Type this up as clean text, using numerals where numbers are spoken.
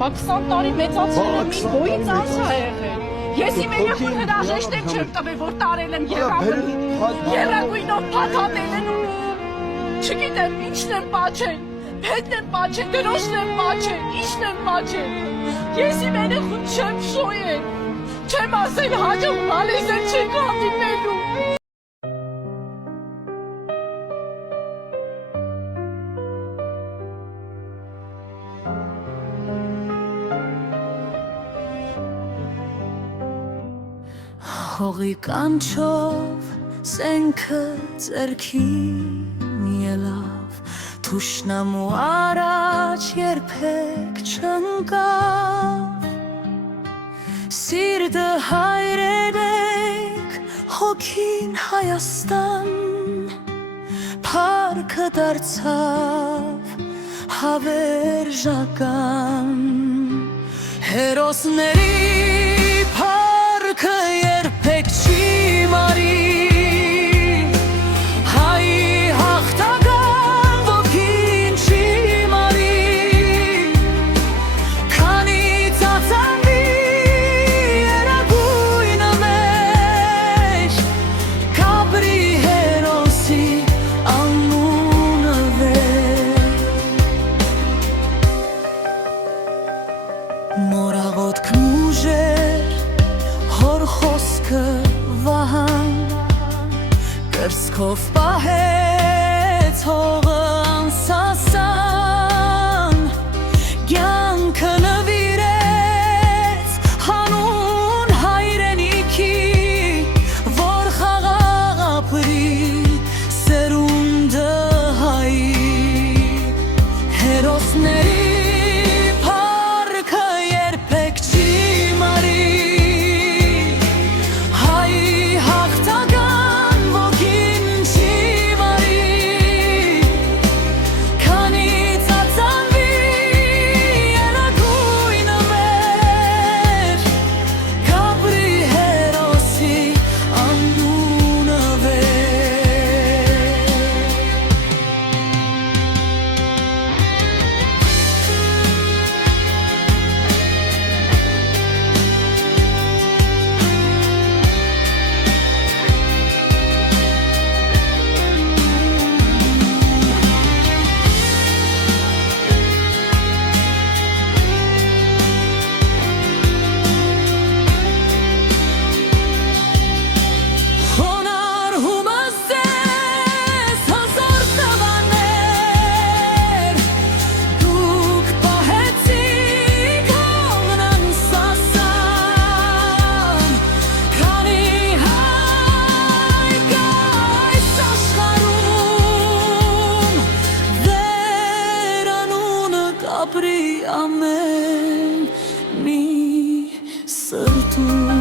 Բա 20 տարի մեծացրել եմ ինձ գոյից անց է եղել։ Ես իմ երեխուն հրաժեշտ չեմ տվել, որ տարել եմ երագույնով փաթաթել են ու չգիտեմ ինչն եմ պաչել, պետն եմ պաչել, դրոշն եմ պաչել, ինչն եմ պաչել։ Ես իմ երեխուն չեմ շոյել, չեմ ասել հաջող մալեզել չեք հանդիպելու։ Հողի կանչով սենքը ձեռքին ելավ, թուշնամու առաջ երբեք չընկավ, սիրտը հայրենիք, հոգին Հայաստան, փառքը դարձավ հավերժական, հերոսների փառքը երբեք չի մարի, հայի հաղթական ոգին չի մարի, քանի ծածանվի երագույնը մեջ, կապրի հերոսի անունը վեր, մորաղոտ կմուժեր հոր խոսքը վահան, կրծքով պահեց հողը անսասան, կյանքը նվիրեց հանուն հայրենիքի, որ խաղաղ ապրի սերունդը հայի, հերոսների փառքը երբեք չի մարի, ապրի ամեն մի սրտում